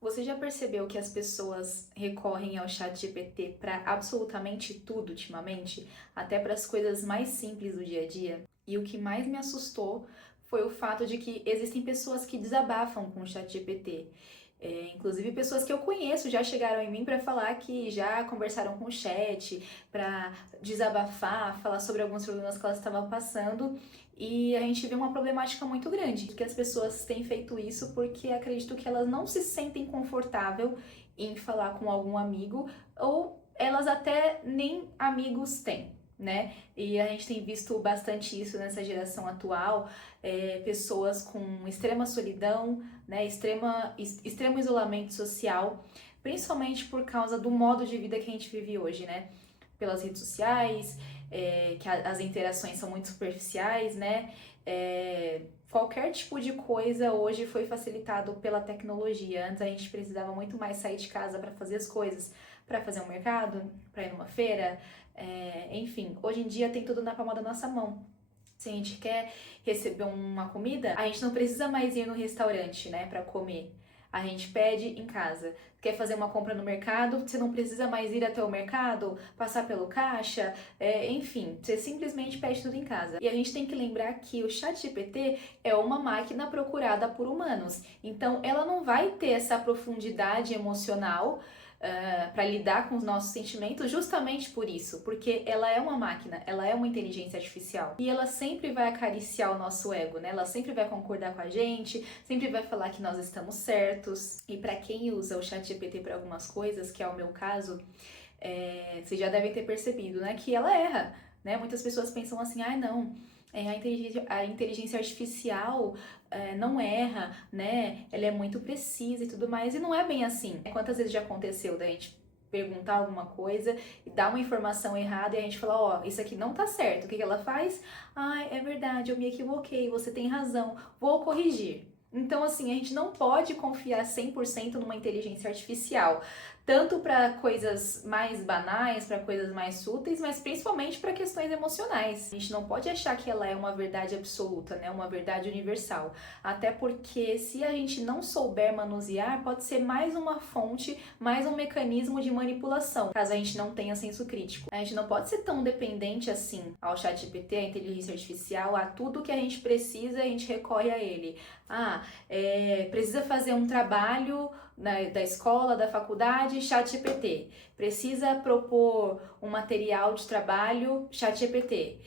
Você já percebeu que as pessoas recorrem ao chat GPT para absolutamente tudo ultimamente? Até para as coisas mais simples do dia a dia? E o que mais me assustou foi o fato de que existem pessoas que desabafam com o chat GPT. Inclusive pessoas que eu conheço já chegaram em mim para falar que já conversaram com o chat, para desabafar, falar sobre alguns problemas que elas estavam passando. E a gente vê uma problemática muito grande, que as pessoas têm feito isso porque acredito que elas não se sentem confortável em falar com algum amigo, ou elas até nem amigos têm, né? E a gente tem visto bastante isso nessa geração atual, pessoas com extrema solidão, né? Extremo isolamento social, principalmente por causa do modo de vida que a gente vive hoje, né? Pelas redes sociais, que as interações são muito superficiais, né? Qualquer tipo de coisa hoje foi facilitado pela tecnologia. Antes a gente precisava muito mais sair de casa para fazer as coisas, para fazer um mercado, para ir numa feira, enfim. Hoje em dia tem tudo na palma da nossa mão. Se a gente quer receber uma comida, a gente não precisa mais ir no restaurante, né, para comer. A gente pede em casa. Quer fazer uma compra no mercado, você não precisa mais ir até o mercado, passar pelo caixa, enfim, você simplesmente pede tudo em casa. E a gente tem que lembrar que o ChatGPT é uma máquina procurada por humanos, então ela não vai ter essa profundidade emocional para lidar com os nossos sentimentos justamente por isso, porque ela é uma máquina, ela é uma inteligência artificial e ela sempre vai acariciar o nosso ego, né? Ela sempre vai concordar com a gente, sempre vai falar que nós estamos certos. E para quem usa o ChatGPT para algumas coisas, que é o meu caso, vocês já devem ter percebido, né, que ela erra, né? Muitas pessoas pensam assim, ah, não, a inteligência artificial não erra, né? Ela é muito precisa e tudo mais, e não é bem assim. Quantas vezes já aconteceu da gente perguntar alguma coisa e dar uma informação errada e a gente fala, ó, isso aqui não tá certo. O que que ela faz? Ah, é verdade, eu me equivoquei, você tem razão, vou corrigir. Então, assim, a gente não pode confiar 100% numa inteligência artificial, tanto para coisas mais banais, para coisas mais úteis, mas principalmente para questões emocionais. A gente não pode achar que ela é uma verdade absoluta, né, uma verdade universal, até porque se a gente não souber manusear, pode ser mais uma fonte, mais um mecanismo de manipulação, caso a gente não tenha senso crítico. A gente não pode ser tão dependente assim ao ChatGPT, à inteligência artificial, a tudo que a gente precisa, a gente recorre a ele. Precisa fazer um trabalho da escola, da faculdade, ChatGPT. Precisa propor um material de trabalho, ChatGPT.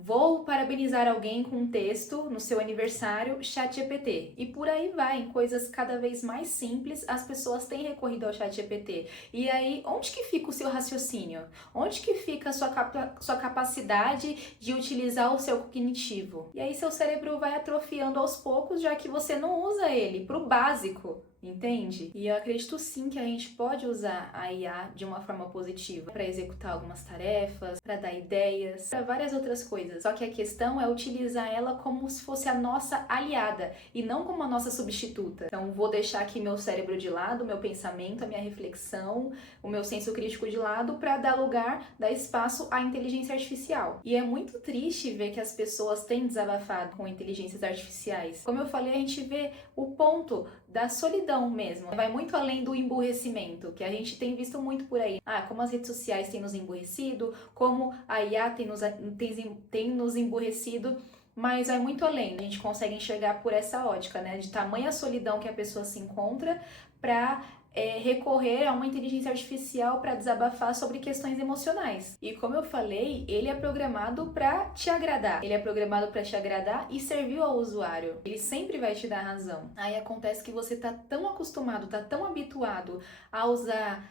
Vou parabenizar alguém com um texto no seu aniversário, ChatGPT. E por aí vai, em coisas cada vez mais simples, as pessoas têm recorrido ao ChatGPT. E aí, onde que fica o seu raciocínio? Onde que fica a sua capacidade de utilizar o seu cognitivo? E aí seu cérebro vai atrofiando aos poucos, já que você não usa ele para o básico. Entende? E eu acredito sim que a gente pode usar a IA de uma forma positiva para executar algumas tarefas, para dar ideias, para várias outras coisas. Só que a questão é utilizar ela como se fosse a nossa aliada e não como a nossa substituta. Então vou deixar aqui meu cérebro de lado, meu pensamento, a minha reflexão, o meu senso crítico de lado para dar lugar, dar espaço à inteligência artificial. E é muito triste ver que as pessoas têm desabafado com inteligências artificiais. Como eu falei, a gente vê o ponto da solidão mesmo. Vai muito além do emburrecimento, que a gente tem visto muito por aí. Como as redes sociais têm nos emburrecido, como a IA tem nos emburrecido, mas vai muito além. A gente consegue enxergar por essa ótica, né? De tamanha solidão que a pessoa se encontra para recorrer a uma inteligência artificial para desabafar sobre questões emocionais. E como eu falei, ele é programado para te agradar. Ele é programado para te agradar e servir ao usuário. Ele sempre vai te dar razão. Aí acontece que você tá tão acostumado, tá tão habituado a usar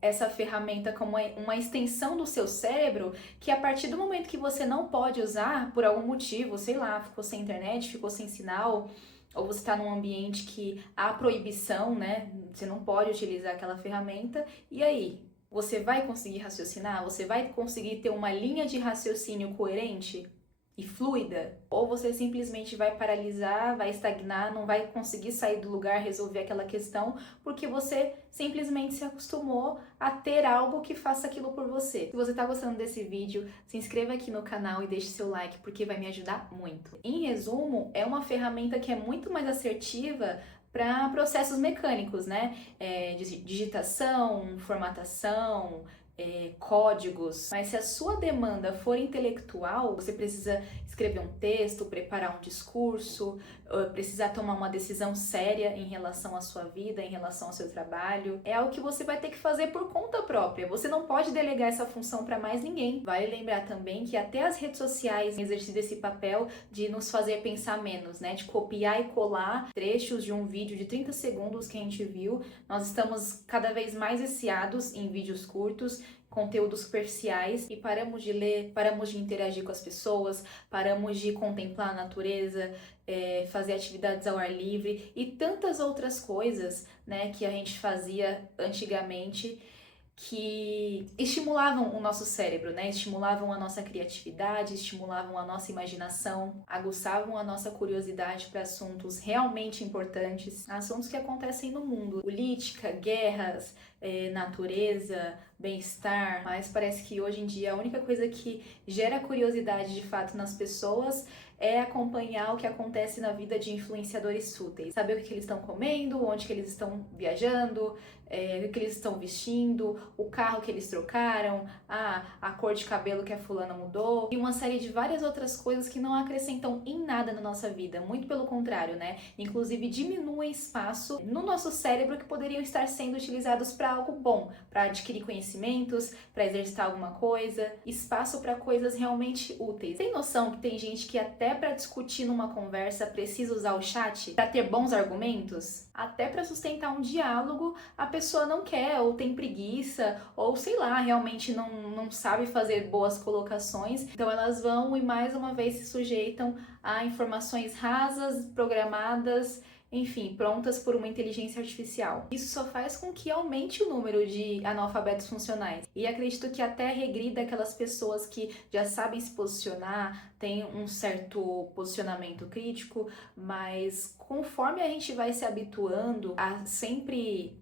essa ferramenta como uma extensão do seu cérebro, que a partir do momento que você não pode usar por algum motivo, sei lá, ficou sem internet, ficou sem sinal, ou você está num ambiente que há proibição, né? Você não pode utilizar aquela ferramenta, e aí? Você vai conseguir raciocinar? Você vai conseguir ter uma linha de raciocínio coerente e fluida? Ou você simplesmente vai paralisar, vai estagnar, não vai conseguir sair do lugar, resolver aquela questão, porque você simplesmente se acostumou a ter algo que faça aquilo por você. Se você está gostando desse vídeo, se inscreva aqui no canal e deixe seu like, porque vai me ajudar muito. Em resumo, é uma ferramenta que é muito mais assertiva para processos mecânicos, né? Digitação, formatação, códigos. Mas se a sua demanda for intelectual, você precisa escrever um texto, preparar um discurso, precisar tomar uma decisão séria em relação à sua vida, em relação ao seu trabalho, é algo que você vai ter que fazer por conta própria. Você não pode delegar essa função para mais ninguém. Vale lembrar também que até as redes sociais exercem esse papel de nos fazer pensar menos, né? De copiar e colar trechos de um vídeo de 30 segundos que a gente viu. Nós estamos cada vez mais viciados em vídeos curtos, conteúdos superficiais, e paramos de ler, paramos de interagir com as pessoas, paramos de contemplar a natureza, fazer atividades ao ar livre e tantas outras coisas, né, que a gente fazia antigamente, que estimulavam o nosso cérebro, né? Estimulavam a nossa criatividade, estimulavam a nossa imaginação, aguçavam a nossa curiosidade para assuntos realmente importantes, assuntos que acontecem no mundo, política, guerras, natureza, bem-estar. Mas parece que hoje em dia a única coisa que gera curiosidade de fato nas pessoas é acompanhar o que acontece na vida de influenciadores fúteis. Saber o que eles estão comendo, onde que eles estão viajando, o que eles estão vestindo, o carro que eles trocaram, a cor de cabelo que a fulana mudou, e uma série de várias outras coisas que não acrescentam em nada na nossa vida, muito pelo contrário, né? Inclusive diminuem espaço no nosso cérebro que poderiam estar sendo utilizados para algo bom, para adquirir conhecimentos, para exercitar alguma coisa, espaço para coisas realmente úteis. Tem noção que tem gente que até para discutir numa conversa precisa usar o chat para ter bons argumentos? Até para sustentar um diálogo, a pessoa não quer, ou tem preguiça, ou sei lá, realmente não sabe fazer boas colocações, então elas vão e mais uma vez se sujeitam a informações rasas, programadas, enfim, prontas por uma inteligência artificial. Isso só faz com que aumente o número de analfabetos funcionais. E acredito que até regrida aquelas pessoas que já sabem se posicionar, têm um certo posicionamento crítico, mas conforme a gente vai se habituando a sempre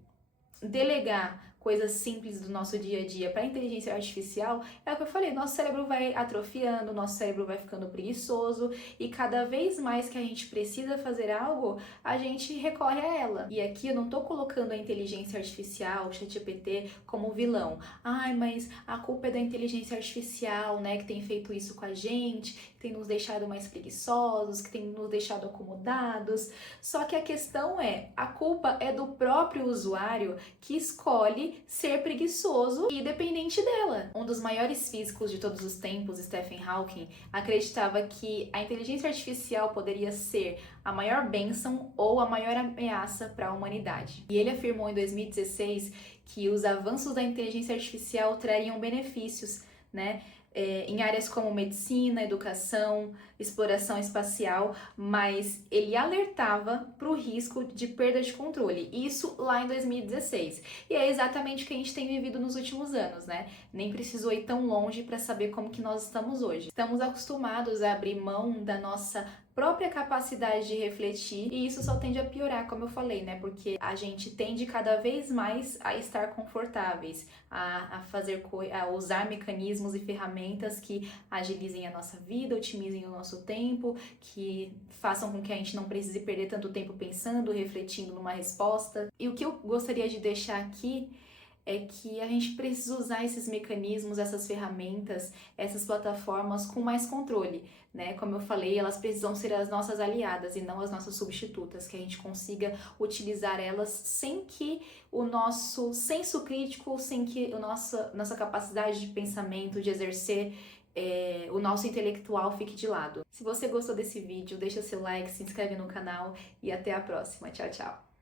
delegar coisas simples do nosso dia a dia para a inteligência artificial, é o que eu falei, nosso cérebro vai atrofiando, nosso cérebro vai ficando preguiçoso, e cada vez mais que a gente precisa fazer algo, a gente recorre a ela. E aqui eu não tô colocando a inteligência artificial, o ChatGPT, como vilão. Ai, mas a culpa é da inteligência artificial, né, que tem feito isso com a gente, que tem nos deixado mais preguiçosos, que tem nos deixado acomodados. Só que a questão é, a culpa é do próprio usuário que escolhe ser preguiçoso e dependente dela. Um dos maiores físicos de todos os tempos, Stephen Hawking, acreditava que a inteligência artificial poderia ser a maior bênção ou a maior ameaça para a humanidade. E ele afirmou em 2016 que os avanços da inteligência artificial trariam benefícios, né? Em áreas como medicina, educação, exploração espacial, mas ele alertava para o risco de perda de controle, isso lá em 2016. E é exatamente o que a gente tem vivido nos últimos anos, né? Nem precisou ir tão longe para saber como que nós estamos hoje. Estamos acostumados a abrir mão da nossa própria capacidade de refletir, e isso só tende a piorar, como eu falei, né? Porque a gente tende cada vez mais a estar confortáveis, a usar mecanismos e ferramentas que agilizem a nossa vida, otimizem o nosso tempo, que façam com que a gente não precise perder tanto tempo pensando, refletindo numa resposta. E o que eu gostaria de deixar aqui é que a gente precisa usar esses mecanismos, essas ferramentas, essas plataformas com mais controle, né? Como eu falei, elas precisam ser as nossas aliadas e não as nossas substitutas, que a gente consiga utilizar elas sem que o nosso senso crítico, sem que a nossa capacidade de pensamento, de exercer o nosso intelectual fique de lado. Se você gostou desse vídeo, deixa seu like, se inscreve no canal e até a próxima. Tchau, tchau!